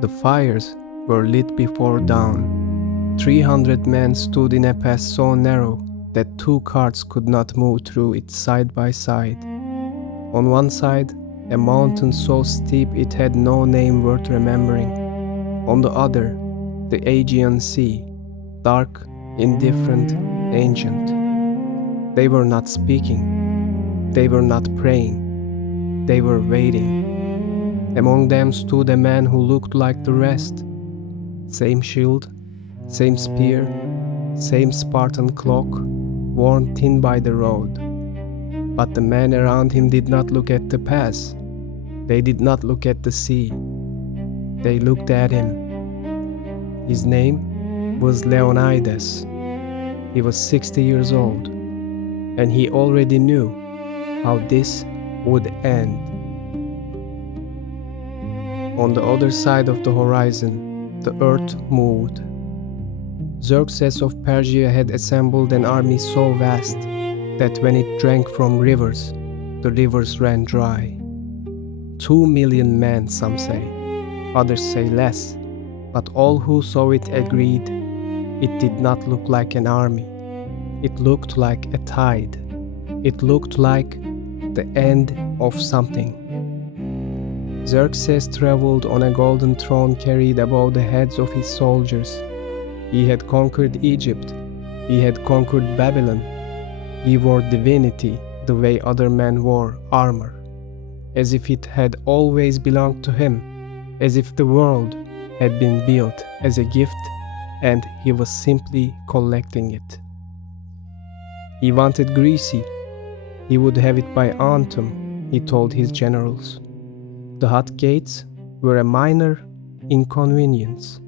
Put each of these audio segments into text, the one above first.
The fires were lit before dawn. 300 men stood in a pass so narrow that 2 carts could not move through it side by side. On one side, a mountain so steep it had no name worth remembering. On the other, the Aegean Sea, dark, indifferent, ancient. They were not speaking. They were not praying. They were waiting. Among them stood a man who looked like the rest. Same shield, same spear, same Spartan cloak, worn thin by the road. But the men around him did not look at the pass. They did not look at the sea. They looked at him. His name was Leonidas. He was 60 years old, and he already knew how this would end. On the other side of the horizon, the earth moved. Xerxes of Persia had assembled an army so vast that when it drank from rivers, the rivers ran dry. 2 million men, some say, others say less, but all who saw it agreed it did not look like an army. It looked like a tide. It looked like the end of something. Xerxes traveled on a golden throne carried above the heads of his soldiers. He had conquered Egypt. He had conquered Babylon. He wore divinity the way other men wore armor, as if it had always belonged to him, as if the world had been built as a gift and he was simply collecting it. He wanted Greece. He would have it by autumn, he told his generals. The hot gates were a minor inconvenience.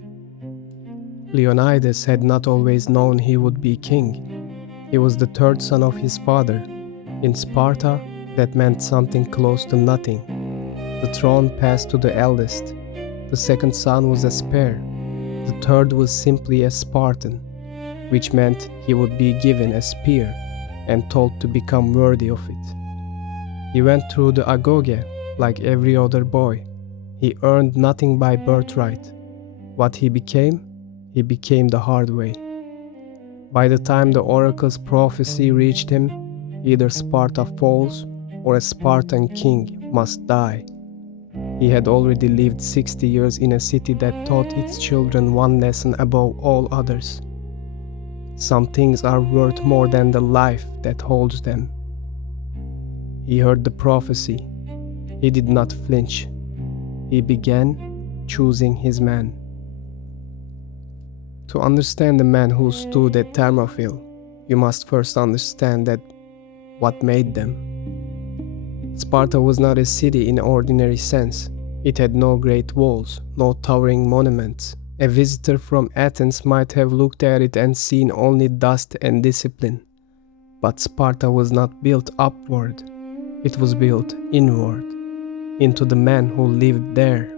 Leonidas had not always known he would be king. He was the 3rd son of his father. In Sparta, that meant something close to nothing. The throne passed to the eldest. The 2nd son was a spare. The 3rd was simply a Spartan, which meant he would be given a spear and told to become worthy of it. He went through the agoge like every other boy. He earned nothing by birthright. What he became the hard way. By the time the oracle's prophecy reached him, either Sparta falls or a Spartan king must die. He had already lived 60 years in a city that taught its children one lesson above all others. Some things are worth more than the life that holds them. He heard the prophecy. He did not flinch. He began choosing his men. To understand the man who stood at Thermopylae, you must first understand that what made them. Sparta was not a city in ordinary sense. It had no great walls, no towering monuments. A visitor from Athens might have looked at it and seen only dust and discipline. But Sparta was not built upward. It was built inward, into the man who lived there.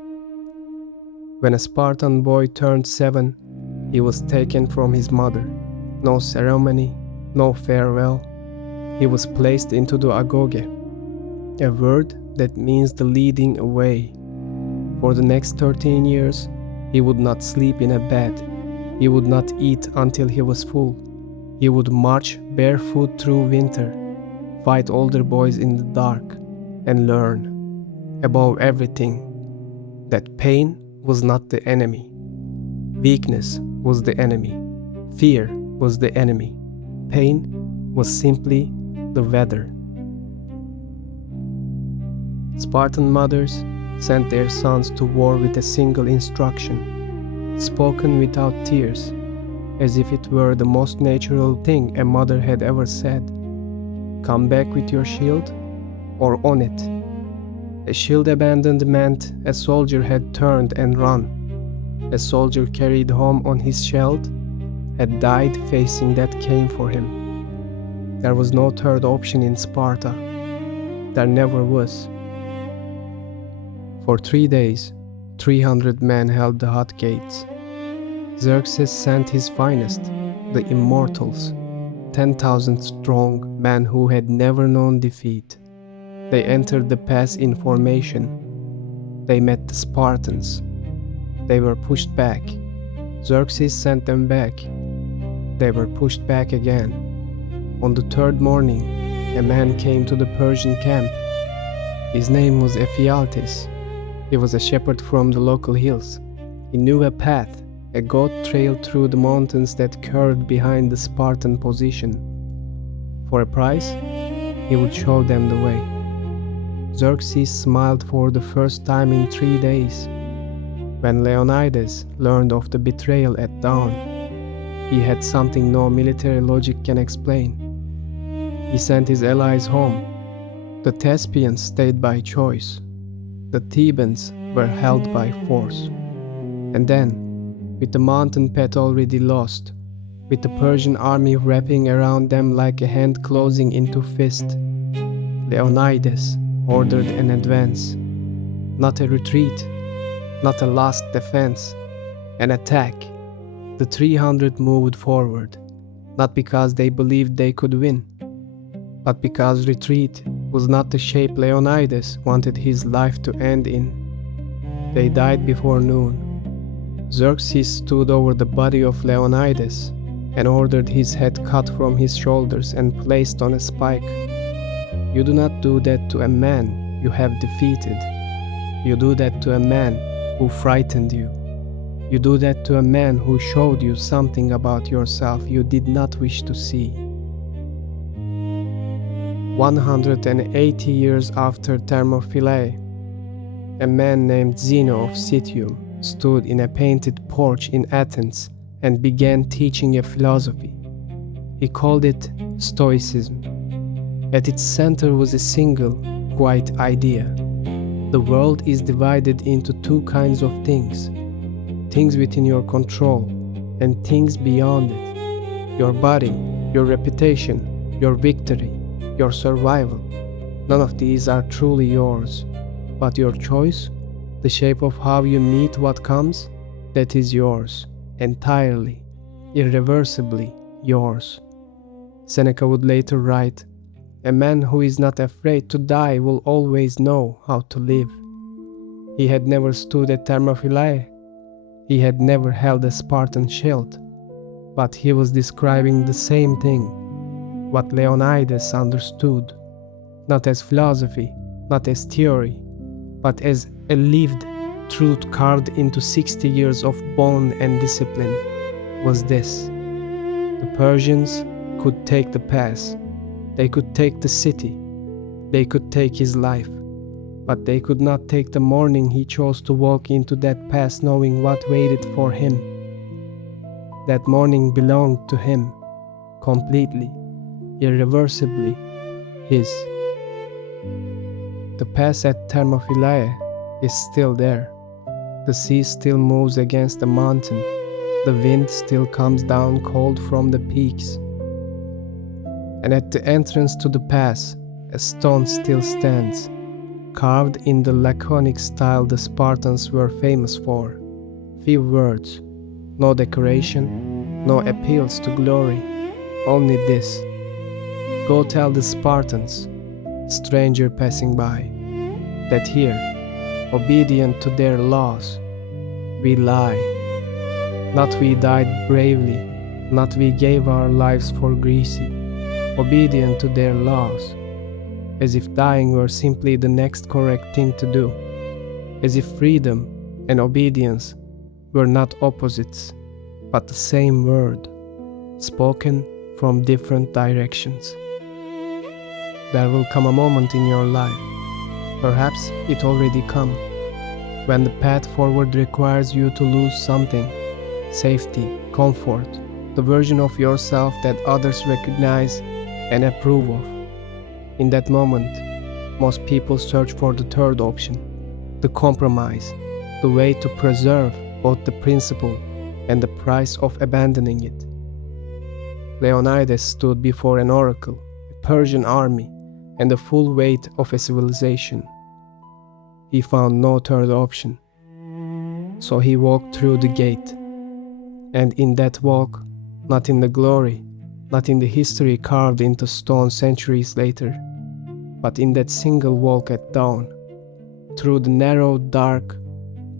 When a Spartan boy turned 7, he was taken from his mother. No ceremony, no farewell. He was placed into the agoge, a word that means the leading away. For the next 13 years, he would not sleep in a bed. He would not eat until he was full. He would march barefoot through winter, fight older boys in the dark, and learn, above everything, that pain was not the enemy. Weakness was the enemy. Fear was the enemy. Pain was simply the weather. Spartan mothers sent their sons to war with a single instruction, spoken without tears, as if it were the most natural thing a mother had ever said. Come back with your shield, or on it. A shield abandoned meant a soldier had turned and run. A soldier carried home on his shield had died facing that came for him. There was no third option in Sparta. There never was. For 3 days, 300 men held the hot gates. Xerxes sent his finest, the immortals, 10,000 strong men who had never known defeat. They entered the pass in formation. They met the Spartans. They were pushed back. Xerxes sent them back. They were pushed back again. On the third morning, a man came to the Persian camp. His name was Ephialtes. He was a shepherd from the local hills. He knew a path, a goat trail through the mountains that curved behind the Spartan position. For a price, he would show them the way. Xerxes smiled for the first time in 3 days. When Leonidas learned of the betrayal at dawn, he had something no military logic can explain. He sent his allies home. The Thespians stayed by choice. The Thebans were held by force. And then, with the mountain path already lost, with the Persian army wrapping around them like a hand closing into fist, Leonidas ordered an advance, not a retreat, not a last defense, an attack. The 300 moved forward, not because they believed they could win, but because retreat was not the shape Leonidas wanted his life to end in. They died before noon. Xerxes stood over the body of Leonidas and ordered his head cut from his shoulders and placed on a spike. You do not do that to a man you have defeated. You do that to a man who frightened you. You do that to a man who showed you something about yourself you did not wish to see. 180 years after Thermopylae, a man named Zeno of Citium stood in a painted porch in Athens and began teaching a philosophy. He called it Stoicism. At its center was a single, quiet idea. The world is divided into two kinds of things: things within your control and things beyond it. Your body, your reputation, your victory, your survival. None of these are truly yours, but your choice, the shape of how you meet what comes, that is yours, entirely, irreversibly yours. Seneca would later write, "A man who is not afraid to die will always know how to live." He had never stood at Thermopylae. He had never held a Spartan shield, but he was describing the same thing, what Leonidas understood, not as philosophy, not as theory, but as a lived truth carved into 60 years of bone and discipline, was this: the Persians could take the pass, they could take the city, they could take his life, but they could not take the morning he chose to walk into that pass knowing what waited for him. That morning belonged to him, completely, irreversibly his. The pass at Thermopylae is still there. The sea still moves against the mountain. The wind still comes down cold from the peaks. And at the entrance to the pass, a stone still stands, carved in the laconic style the Spartans were famous for. Few words, no decoration, no appeals to glory, only this: "Go tell the Spartans, stranger passing by, that here, obedient to their laws, we lie. Not we died bravely, not we gave our lives for Greece, obedient to their laws, as if dying were simply the next correct thing to do, as if freedom and obedience were not opposites, but the same word, spoken from different directions." There will come a moment in your life, perhaps it already come, when the path forward requires you to lose something: safety, comfort, the version of yourself that others recognize and approve of. In that moment, most people search for the third option, the compromise, the way to preserve both the principle and the price of abandoning it. Leonidas stood before an oracle, a Persian army, and the full weight of a civilization. He found no third option. So he walked through the gate. And in that walk, not in the glory, not in the history carved into stone centuries later, but in that single walk at dawn, through the narrow, dark,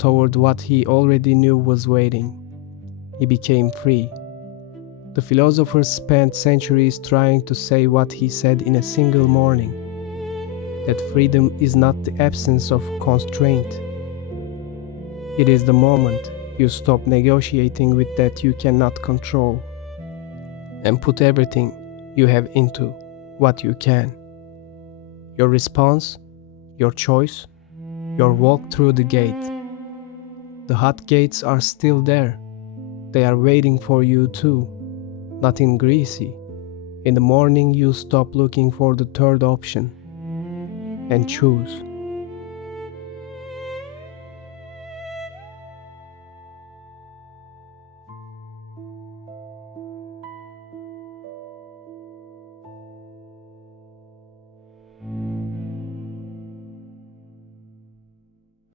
toward what he already knew was waiting. He became free. The philosophers spent centuries trying to say what he said in a single morning, that freedom is not the absence of constraint. It is the moment you stop negotiating with that you cannot control and put everything you have into what you can. Your response, your choice, your walk through the gate. The hot gates are still there. They are waiting for you too, nothing greasy. In the morning you stop looking for the third option and choose.